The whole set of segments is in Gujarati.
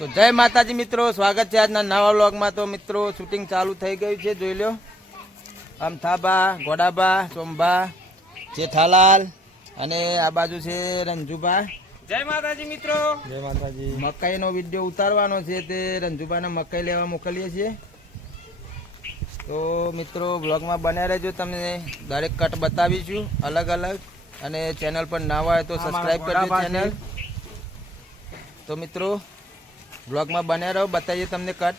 તો જય માતાજી મિત્રો સ્વાગત છે આજના નવા વ્લોગમાં. તો મિત્રો શૂટિંગ ચાલુ થઈ ગયું છે જોઈ લો અમથાબા ગોડાબા સોમબા જેઠાલાલ અને આ બાજુ છે રંજુબા જય માતાજી મિત્રો. જય માતાજી. મકાઈનો વીડિયો ઉતારવાનો છે તે રંજુભાને મકાઈ લેવા મોકલીએ છીએ. તો મિત્રો બ્લોગમાં બન્યા રહેજો તમને દરેક કટ બતાવીશું અલગ અલગ. અને ચેનલ પર ના હોય તો સબસ્ક્રાઈબ કરજો ચેનલ. તો મિત્રો બ્લોગમાં બન્યા રહો બતાવીએ તમને કટ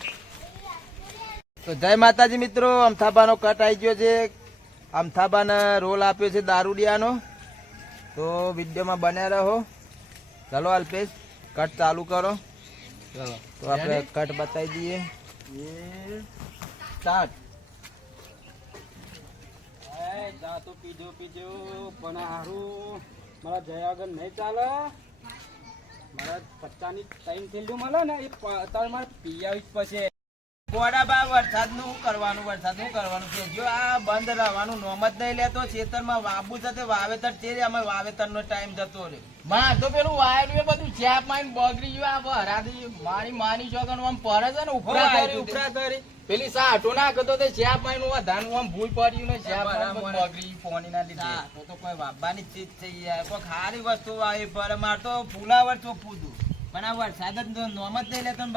તો જય માતાજી મિત્રો અમથાબાનો કટ આવી ગયો છે. અમથાબાને રોલ આપ્યો છે દારૂડિયાનો. તો વિડીયોમાં બન્યા રહો. ચાલો અલ્પેશ કટ ચાલુ કરો. તો આપણે કટ બતાવી દઈએ. સ્ટાર્ટ તો પીજો પીજો પણ હારું. મારા જયા આગળ નહીં ચાલે. મારા પચાની ટાઈમ થયેલું મળે ને એ પ- મારે પી આવી પછી ગોડાબા વરસાદનું કરવાનું વરસાદનું કરવાનું છે. જો આ બંધ રહેવાનું નોમ જ નહીં લેતો ખેતરમાં વાબુ છે વાવેતર છે અમે વાવેતરનો ટાઈમ જતો રે. માં તો પેલું વાયરું બધું ચેપ માઈન બગડી ગયું આ ભરાથી મારી માની જોગન આમ ફરે છે ને ઉપરા સા પેલી સાટો નાખતો તે ચેપનું ધાન આમ ભૂલ પડ્યું ને માઈન બધું બગડી ગયું પોણીના લીધે. તો તો કોઈ વાપવાની ચીજ થઈ યાર કોઈ ખારી વસ્તુ આવી પર માર તો ફૂલાવર ચોખ્ખું હતું. પણ આ વરસાદ જ તો નોમ જ નહીં લેતો ને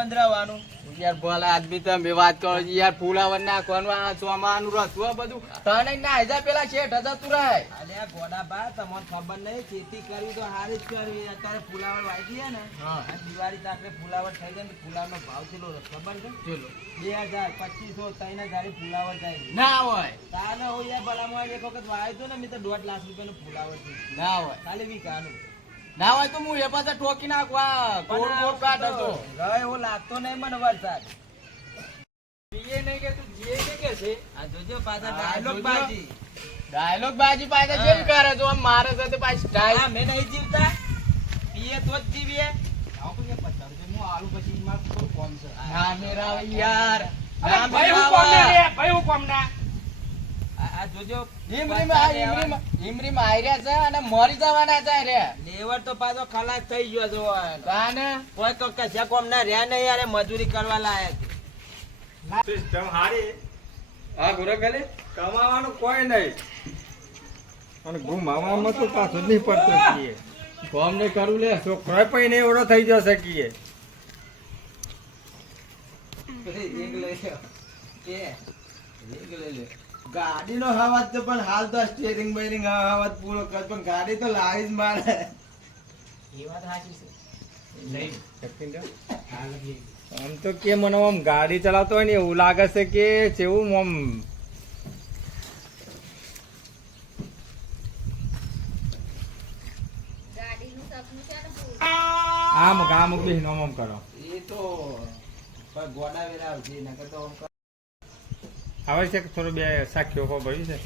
યાર ભલા આદમી તમે વાત કરો છો યાર ફૂલાવર નાખવાનું આ ચોમાનું રસવું બધું. તને ના પેલા શેઠ હતા તું રહે અરે આ ગોડાબા તમને ખબર નહીં ખેતી કરવી તો સારી જ કરવી. અત્યારે ફુલાવર વાગી દઈએ ને હા. દિવાળી તો આપણે થઈ જાય ને ફુલાવરનો ભાવ કેટલો ખબર છે? ચલો બે હજાર પચીસો ત્રણ હજાર ફુલાવર થાય ના હોય. તાને હોય યાર ભલામાં એક વખત વાવ્યું ને મેં તો દોઢ લાખ રૂપિયાનું ફુલાવર ના હોય. ખાલી વીઘાનું ના હોય તો હું એ પાસે ટોકી નાખવા કોડ કોડ કાઢ હતો. હવે એવો લાગતો નહીં મને વરસાદ. પીએ નહીં કે તું જીએ કે કે છે? આ જોજો પાછા ડાયલોગ બાજી. ડાયલોગ બાજી પાછા કેવી કરે તો આમ મારે સાથે પાછી મેં નહીં જીવતા. પીએ તો જ જીવીએ. આલુ પછી માં કોમ છે. ના મેરા યાર. ના ભાઈ હું રે. ભાઈ આ આ જોજો. હિમરીમ આ હિમરીમ હિમરીમ આયર્યા છે અને મરી જવાના છે રે. લેવર તો પાછો ખલાસ થઈ ગયો જો કાને? કોઈ તો કશા કોમ ના રહ્યા નહીં યાર મજૂરી કરવા લાયક. સિસ્ટમ હારી હા ગુરુ ગલે કમાવાનું કોઈ નહીં. અને ઘુમાવામાં તો પાછું જ નહીં પડતો છીએ કોમ ને કરું લે. છોકરો પણ એવડો થઈ જશે કીએ. એક લઈ લે એક લઈ લ્યો. ગાડીનો હવાજ તો પણ હાલ તો સ્ટેરિંગ બેરિંગ હવાજ પૂરો કર પણ ગાડી તો લાવી જ મારે. એ વાત સાચી છે. આમ તો કે મને આમ ગાડી ચલાવતો હોય ને એવું લાગે છે કે જેવું આમ આમ ગામ ઊભી નોમ કરો. એ તો પણ ગોડા વેરા આવશે નકર તો આવે છે કે થોડું બે સાખ્યો હો ભર્યું છે?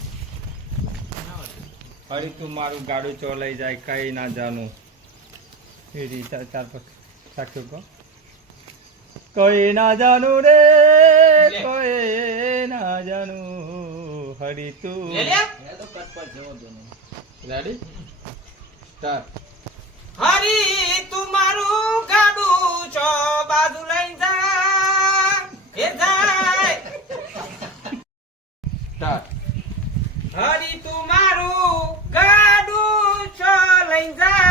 ફરી તું મારું ગાડું ચોલાઈ જાય કઈ ના જાનું. એ રીતે ચાર પાંચ સાખ્યો કહો કોઈ ના જાનું રે કોઈ ના જાનું. હરી તું. એ તો કટ પર જવો દો ને. રેડી સ્ટાર્ટ હરી તું મારું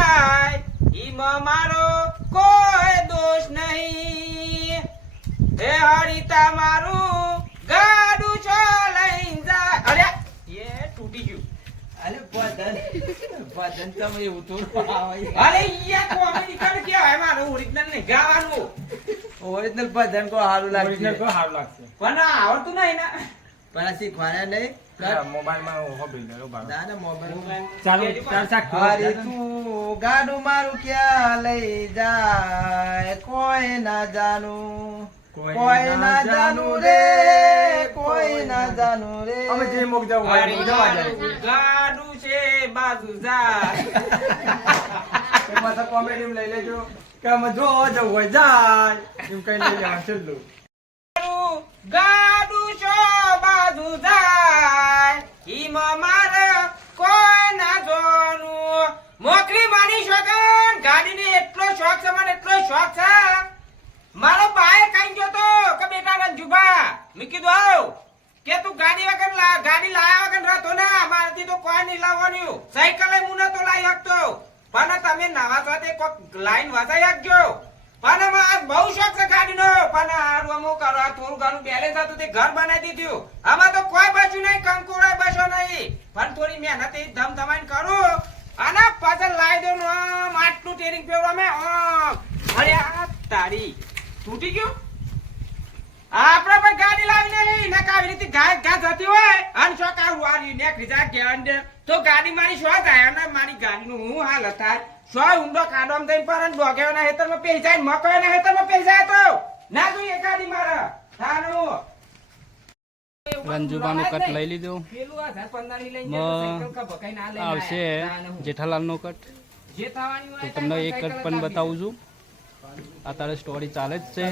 જાય. ઈમાં મારો કોઈ દોષ નહીં. હે હરિતા મારું ગાડું છો લઈ જાય. અરે એ તૂટી ગયું. અરે બદન બદન તમે એવું તો અરે યાર કોમેડી કર કે હોય મારું ઓરિજિનલ નહીં ગાવાનું. ઓરિજિનલ બદન કો સારું ઓરિજિનલ કો સારું લાગશે. પણ આવડતું નહીં ને. પણ શીખવાના નહીં. ગાડું મારું ક્યાં લઈ જાય? કોઈ ના જાનું કોઈ ના જાનું રે કોઈ ના જાનું રે. અમે જે મોક જવું ગાડું છે બાજુ જા. એમાં તો કોમેડી લઈ લેજો કે અમે જો જવું હોય જાય. એમ કઈ લઈ લેવાનું છેલ્લું. ગાડું છો બાજુ જાય મારે કોઈ ના જોનું માની શોખન ગાડીને એટલો શોખ છે, મને એટલો શોખ છે. મારો ભાઈ કઈ જતો કે બેટા રંજુભા, મેં કીધું, આવ. કે તું ગાડી વગર ગાડી લાયા વગર ના મારાથી તો કોઈ નહીં લાવવાનું. સાયકલ હું નતો લાવી શકતો. પણ તમે નવા સાથે લાઈન વસાઈ રાખજો પણ આમાં આજ બહુ શોખ છે ગાડીનો પણ હારું અમુક કરો આ થોડું ઘણું બેલેન્સ તે ઘર બનાવી દીધું. આમાં તો કોઈ બચ્યું નહીં કંકોડા બસો નહીં. પણ થોડી મહેનત એ ધમ ધમાઈને કરો. આના પાછળ લાવી ને આમ આટલું ટેરિંગ પેવડો મેં આમ અરે આ તૂટી ગયો? આપણે પણ ગાડી લાવી ને આવી રીતે ગાય ગા હોય. અને શો કા વારી ને જાય કે તો ગાડી મારી શો થાય અને મારી ગાડીનું હું હાલત થાય? શો ઊંડો કાડોમ દઈ પર ડોગેના હેતરમાં પેઈ જાય હેતરમાં પેઈ જાય તો. ના જોઈએ ગાડી મારા. થાનું રંજુબાનું કટ લઈ લીધું. આવશે. જેઠાલાલનો કટ. તો તમને એ કટ પણ બતાવું છું. અત્યારે સ્ટોરી ચાલે જ છે.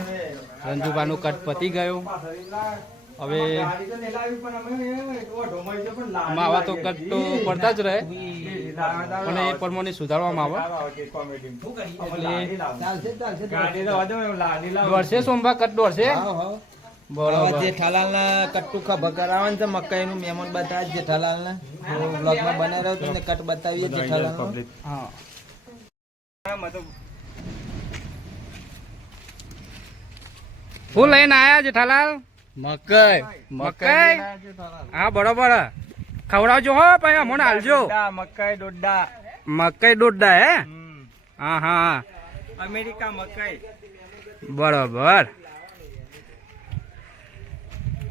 રંજુબાનું કટ પતી ગયો. હવે માવા તો કટ્ટો પડતા જ રહે. પણ એ પરમોને સુધારવામાં આવે. દોડશે સોમવાર કટ દોડશે? બરોબર. જેઠાલાલના કટ્ટુ ખભા કરાવવાનું છે મકાઈનું મહેમાન બતાવે બનાવી રહ્યો તમને કટ બતાવીએ જેઠાલાલ હા. શું લઈને આયા જેઠાલાલ? મકઈ. મકાઈ હા બરોબર. ખવડાવજો હો પછી અમને હાલજો. મકાઈ દોડડા મકાઈ દોડડા હે? હા હા. અમેરિકા મકાઈ. બરોબર.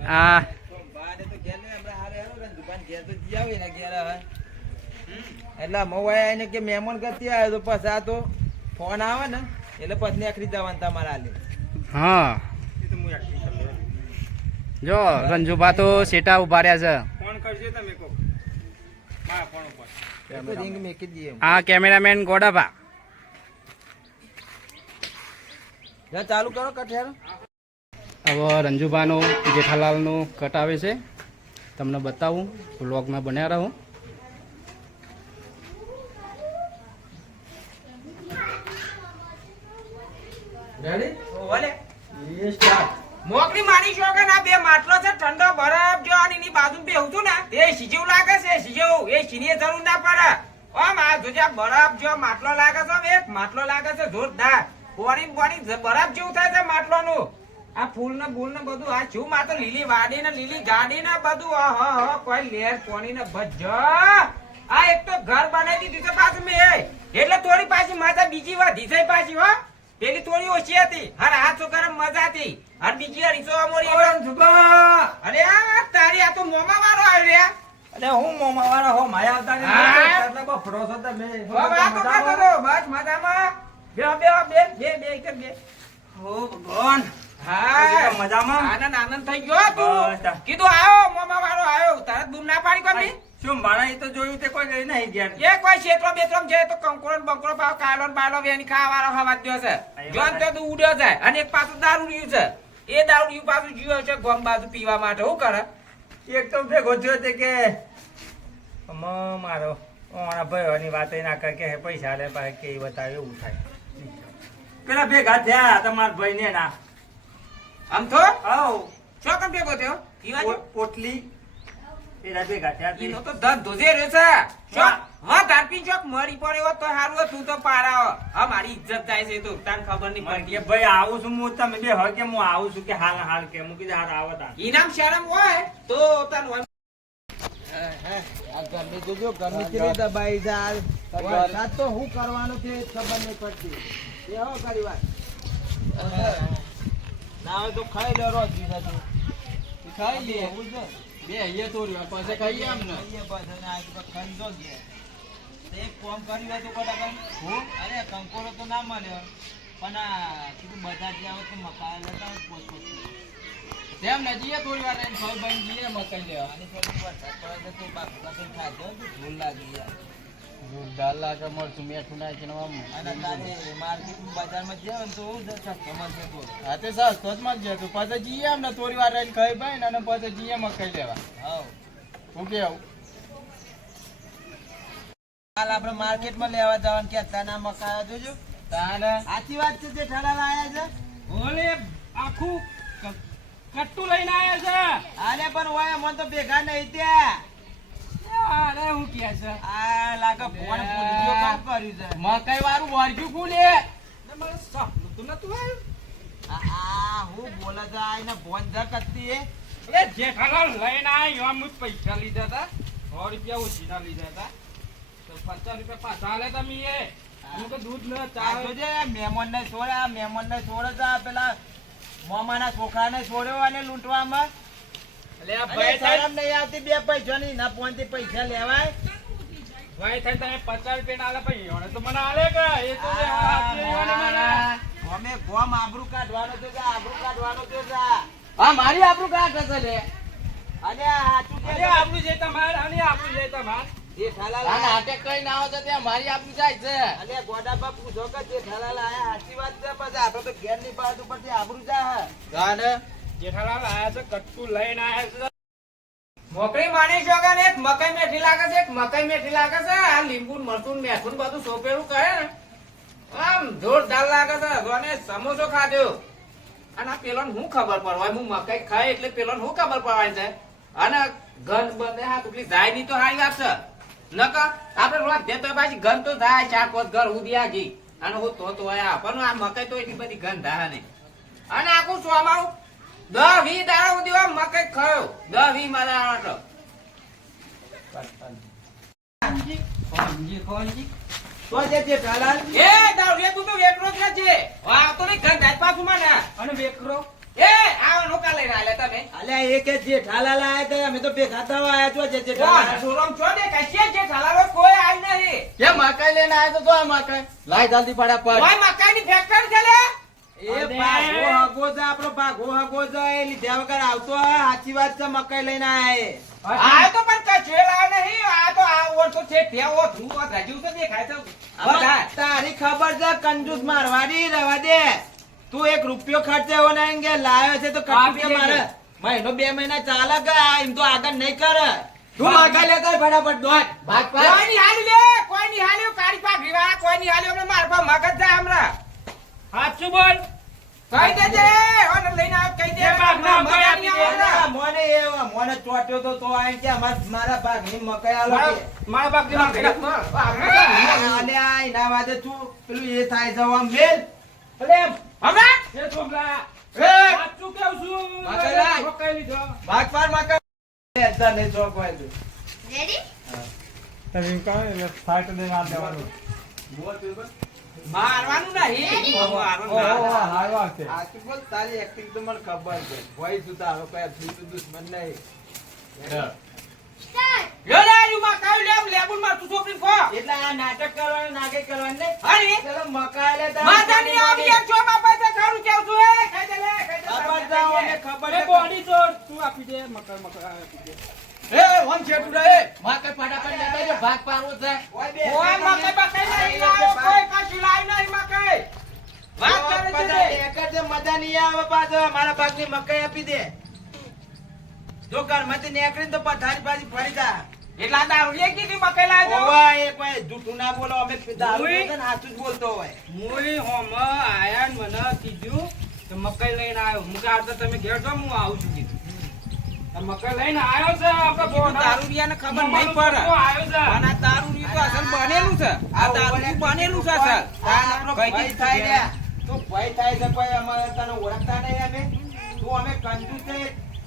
આ એટલે મવાય આવીને કે મહેમાન કરતી આવ્યો તો પછી આ તો ફોન આવે ને એટલે પછી નીકળી જવાનું તમારે હાલે. હા. જો રંજુભા તો સેટા ઊભા રહ્યા ફોન કરજો તમે કોક. મારા ફોન ઉપર. રિંગ મેકી દઈએ છે હા કેમેરામેન ગોડાભા. જા ચાલુ કરો કઠિયાર. હવે રંજુભાનું જેઠાલાલનો કટ આવે છે. તમને બતાવું વ્લોગમાં બન્યા રહું. રેડી ઓલે સ્ટાર્ટ મોકલી મારી કે ના? બે માટલો છે, ઠંડો બરફ જો અને એની બાજુ બેહું છું ને, એ શીજેવું લાગે છે શીજેવું એ સીનીએ જરૂર ના પડે. આમ આ જોજે બરફ જો માટલો લાગે છે એક માટલો લાગે છે, જોરદાર. પોણી પોણી બરફ જેવું થાય છે માટલો નું આ ફૂલ ને બૂલ ને બધું, આ શું માં તો લીલી વાડી ને, લીલી ગાડી ને બધું? હ હ, કોઈ લેર કોણી ને ભજ આ એક તો ઘર બનાવી દીધું છે પાછું મેં. એટલે થોડી પાછી માતા બીજી વાર છે પાછી, હો. પેલી થોડી ઓછી હતી. અરે આ છોકરા મજા હતી. અને બીજી હરીસો અમોરી અરે આ તારી આ તો મોમા વાળો આવ્યો અરે હું મોમા વાળો હો? માયા આવતા ને બફડો છો તમે. બસ મજામાં. બે બે બે બે બે એક બે. હો ભગવાન. હા. મજામાં? આનંદ આનંદ થઈ ગયો તું. કીધું આવો મોમા વાળો આવ્યો. તારે બૂમ ના પાડી કોઈ શું મારા એ તો જોયું તે કોઈ ગઈ નહીં ગયા એ કોઈ ક્ષેત્રો બેત્રો છે તો કંકોરો બંકોરો કાલો ને બાલો વેની ખાવાનો હવા દો છે. જોન તો તું ઉડ્યો જાય. અને એક પાછું દારૂ રહ્યું છે. એ દારૂ રહ્યું પાછું જીવો છે ગોમ બાજુ પીવા માટે. શું કરે? એક તો ભેગો થયો તે કે મારો ઓણા ભાઈઓની વાત ના કર કે પૈસા લે પાસે કે બતાવે એવું થાય. પેલા ભેગા થયા તમારા ભાઈ ને ના આમ તો? આવ. શું કેમ ભેગો થયો? પોટલી. પેલા ભેગા થયા. ઈનો તો ધન ધોજે રહ્યો છે. શું હા ધારપી ચોક મરી પડ્યો તો હારું તું તો પારા હા મારી ઇજ્જત જાય છે તો તને ખબર નહીં પડતી. ભાઈ આવું છું હું તમે બે હોય કે હું આવું છું કે હાલ હાલ કે હું કીધું હાલ આવો તા ઈનામ શરમ હોય તો તને હોય. ગરમી જોજો ગરમી કેવી દબાઈ જાય વરસાદ તો શું કરવાનું છે ખબર નહીં પડતી એ હો કરી વાત ના હોય તો ખાઈ લે રોજ ખાઈ છે બે અહીંયા તોડ્યું પછી ખાઈએ એમ ને અને આ તો ખંજો જ એક કામ કર્યું હોય તો બધા હું? અરે કંકોડો તો ના મળ્યો પણ આ કીધું બધા જે આવે તો મકાન લેતા હોય પોત પોત તેમ ને જઈએ થોડી વાર ફળ બની જઈએ મકાઈ લેવા. અને થોડી વરસાદ પડે તો બાપુ તો લાગી જાય. દાલ લાગે મરચું મીઠું નાખીને આમ. અને તારે માર્કેટ બજારમાં જાય ને તો સસ્તો મળશે તો હા તે સસ્તો જ માં જ પછી જઈએ એમ થોડી વાર રહીને ખાઈ ભાઈ ને પછી જઈએ મકાઈ લેવા. હાવ હું કેવું હાલ આપણે માર્કેટમાં લેવા જવાનું કે અત્યારના મકાયા જોજો. તાને? સાચી વાત છે જે ઠાડા લાયા છે. ઓલે આખું કટ્ટુ લઈને આવ્યા છે. આને પણ હોય મને તો ભેગા નહીં ત્યાં અરે હું કહે છે. આ લાગે ફોન ભૂલી કામ કર્યું છે. મકાઈ વાળું વળગ્યું ફૂલે. ને મારે સપનું તો નતું આવ્યું. આ- આ હું બોલે છે આ એને ફોન જ કરતી એ. એ જેઠાલાલ લઈને આવ્યો આમ પૈસા લીધા હતા. સો રૂપિયા ઓછીના લીધા હતા. તો પચાસ રૂપિયા પાછા આલે તમે એ. હું તો દૂધ ન આ ચા જોજે મહેમાન ને છોડે આ મહેમાન ને છોડે છે પેલા મોમાના છોકરાને છોડ્યો અને લૂંટવામાં એટલે આ અને ભાઈ થાય શરમ નહીં આવતી બે પૈસા ના ફોન પૈસા લેવાય. ભાઈ થાય તમે પચાસ રૂપિયા આલે એને તો મને આલે કે? એ તો જે. અમે ગોમ આબરૂ કાઢવાનો છે કે આબરૂ કાઢવાનો છે કે હા મારી આપણું કાઢ થશે લે. અને આ હાચું કે આપણું છે? તમારે અને આપણું છે તમારે. જેઠાલાલ થાલા લાયા નાટક કઈ ના આવે તો ત્યાં મારી આપણું જાય છે. અને ગોડાબા પૂછો કે જે થાલા લાયા સાચી વાત છે? પછી આપણે તો ઘેરની બાજુ પરથી આબરૂ જા ગાને જેઠાલાલ આયા છે કટકું લઈને આયા છે મોકરી માની છો કે મકાઈ મેઠી લાગે છે, મકાઈ મેઠી લાગે છે. આ લીંબુ, મરચું મેઠું બધું સોપેલું કહે. આમ જોરદાર લાગે છે. અને સમોસો ખાધો. અને આ પેલો હું ખબર પડવાય? હું મકાઈ ખાય એટલે પેલો હું ખબર પડવાય છે? અને ગંધ બંધ હા ટુકલી જાય નહીં તો હારી વાત છે. નકર આપણે રોજ દેતો પાછી ગંધ તો થાય ચાર પાંચ ઘર ઉદી આગી અને હું તો તો આયા પણ આ મકાઈ તો એટલી બધી ગંધ થાય નહીં. અને આખું સોમાવું દસ વી દાડા સુધી આમ મકાઈ ખયો. દસ વી મારા આટલો તો જે જેઠાલાલ એ દારૂ રે તું તો વેકરો જ છે વાહ તો નહીં ઘર જાય પાછું મને. અને વેકરો? એ આવા નોકા લઈને આલે તમે. એ કે જેઠાલાલ આયા તો અમે તો ભેગા થવા આયા છો જે કોણ જેઠાલાલ સોરમ છો દે કશી જે ઠાલારો કોઈ આઈ નહીં. કે મકાઈ લઈને આવ્યો તો આ મકાઈ? લાય જલ્દી પડ્યા કોઈ મકાઈ ની ફેક્ટરી છે લે. એ ભાગો હગો છે આપણો ભાગો હગો છે એ લીધા વગર આવતો સાચી વાત છે મકાઈ લઈને આયા આ તો પણ કશે નહીં આ તો આ ઓછો છે ઠેવો ધ્રુવ રાજીવ તો દેખાય છે તારી ખબર છે કંજૂસ મારવાડી રવા દે. તું એક રૂપિયો ખર્ચે એવો કે લાવ્યો છે તો કટકે મારે. મહિનો બે મહિના ચાલે કે આ એમ તો આગળ નહીં કરે? તું મકાઈ લેતા ફટાફટ દોડ. ભાગ કોઈ ની હાલી લે કોઈ ની હાલ્યો કાળી પાઘડી વાળા કોઈ ની હાલી હમણાં માર પર મગજ જાય હમણાં. સાચું બોલ. કહી દેજે! ઓને લઈને આવ કહી દે મોને એ મોને ચોટ્યો તો તો આઈ કે મારા મકાઈ. આલો બાપ અલે આ એના વાદે તું પેલું એ થાય આમ મેલ. અલે હમણાં? એ છોકરા એ! સાચું કેવું છું? મકાઈ મકાઈ લીધો. ભાગ મકાઈ. તું. બોલ તું બોલ. મારવાનું નહીં. મારવાનું બોલ તારી એક્ટિંગ તો મને ખબર છે. ભય તું હવે કોઈ અસલી દુશ્મન નહીં. ભાગ પાડવો છે ઓય મકાઈ નહીં લાવ્યો, કોઈ. કશું લાવ્યું નહીં મકાઈ. વાત કરે છે બધા તે. મજા નહીં આવે પાછો. મારા ભાગની મકાઈ આપી દે. જો ઘરમાંથી નીકળીને તો પથારી પાછી ફરી જા. એટલા દારૂ લે કીધી મકાઈ લાવજો. ઓવા એ કોઈ જૂઠું ના બોલો. અમે દારૂ ને જ બોલતો હોય. મુઈ હોમ આયા મને કીધું કે મકાઈ લઈને આવ્યો. હું કે તમે ઘેર છો હું આવું છું. કીધું આ લઈને આવ્યો છે આપણે ખબર નહીં પડે. આવ્યો આ દારૂડિયું તો અસલ બનેલું છે. આ દારૂડિયું બનેલું છે અસલ. કઈ થાય છે? લ્યા. ભય થાય છે કોઈ અમારે તને ઓળખતા નહીં અમે તું અમે કંજૂસ છે.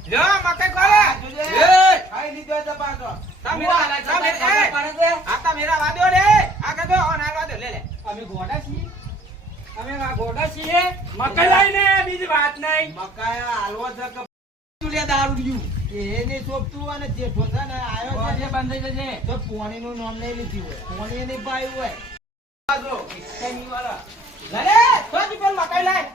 લ્યો, મકાઈ ખોલે. એ, ખાઈ લીધો છે પાછો તમે મેરા- તમે મેરા- એ, પડે છે આ તા મેરા વાદ્યો લે. આ કદો, આ વાદ્યો, લે, લે. અમે ગોડા છીએ અમે આ ગોડા છીએ મકાઈ લઈને બીજી વાત નહીં મકાઈ હાલવો છે કે તું લે દારૂડિયું. એને ચોપતું અને જે ઠોસા ને આયો છે બંધ બંધાઈ જશે તો પોણીનું નામ નહીં લીધી હોય. પોણી નહીં પાયું હોય. આ જો, વાળા. લે, લે, તો જ પર મકાઈ લાય.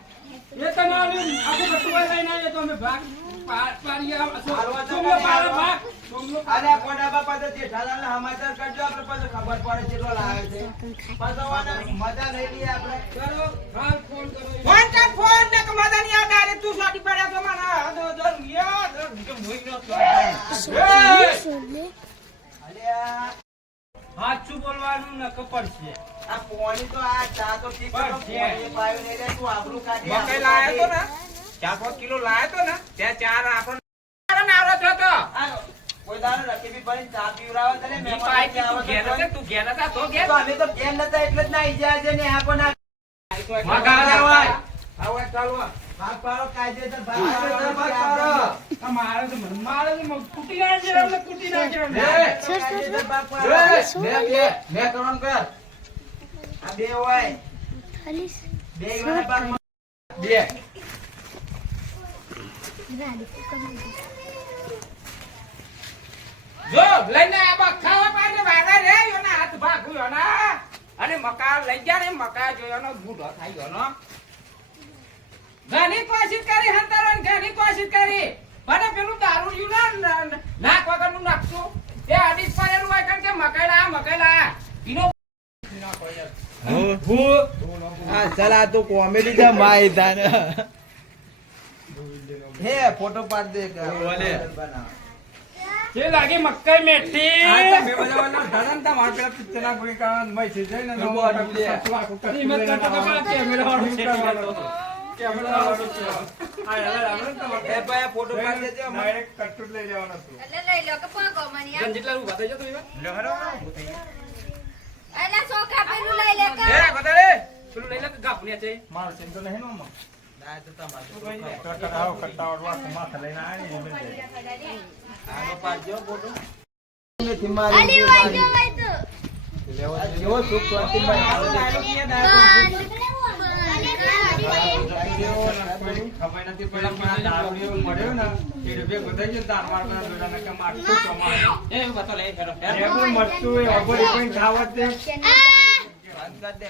એ તને આવું આખું બટુઆ લઈને આવ્યો તો અમે ભાગ. તો અરે આ કોડાબા પાસે જેઠાલાલના સમાચાર કરજો આપણે પછી ખબર પડે કેટલો લાવે છે. પાછો મજા લઈ લઈએ આપણે. કરો હાલ ફોન કરો. ફોન કર, ફોન ને કે મજા નહીં આવે, તું સોટી પડ્યા છો મને. આ મોઈ નો અલ્યા, સાચું બોલવાનું પોણી તો આ ચા તો ઠીક છે, પાયું તું આબરૂ કાઢી, મકાઈ લાયો તો ને? ચાર પાંચ કિલો લાયો તો ને ત્યાં ચાર આપણને ચાર થયો તો. કોઈ દાડો રકીબી ભરીને ચા પીવડાવે છે મહેમાન પાઈ ત્યાં તું ઘેર આવે તું ઘેર હતા, તો ઘેર. તો અમે તો ઘેર નતા એટલે જ ના ઈ છે ને આ પણ મગા લેવાય. આવો ચાલો ભાગ પાડો, કાયદેસર ભાગ કાયદેસર ભાગ પાડો. પાડો. મારે તો મારે તો મને નાખે એટલે કૂટી નાખે એમને. કાયદેસર ભાગ પાડો. બે બે બે કરવાનું કર આ બે હોય બે જો લઈને આ બખાવા પાસે વાગા રે યોના હાથ ભાગું યોના અને મકા લઈ ગયા ને મકા જોયો નો બુઢો યોનો ઘણી કોશિશ કરી હંતારવાની ઘણી કોશિશ કરી. મને પેલું દારૂ રહ્યું ને ન- ન- નાક નાખતું એ અડીસ પડેલું હોય કારણ કે મકાઈ લાયા મકાઈ લાયા ઈનો હા? તો કોમેડી છે માય હે ફોટો પાડ દે એક. જે લાગે મકાઈ મેઠી. આ તમે બધા ઓલા તા મારા પેલા પિક્ચરના કોઈ કારણ મય છે કચ્છું આખું કચ્છું હિંમત કરતો તો પેલા કેમેરા વાળો છે. કેમેરા વાળો છે. આ હેલા રાવણ તમારે એ ભાઈ ફોટો પાડ દેજો. અમારે. ડાયરેક્ટ લઈ જવાનો છું. એટલે લઈ લો કે પગો મને આમ. જેટલા ઊભા થઈ જતો લે હરો. થઈ એટલે પેલું લઈ લે કે. એ ગોદડે પેલું લઈ લે કે ગાપને છે? મારો ચિંતો નહીં નો જ. જો લઈ ખબર નથી પેલા ને ગોતાઈ ગયો દાર મારતા તો એ બતો લે હેરો એવું મરચું એ અગોરી કોઈ ખાવત દે આ બંધ કર દે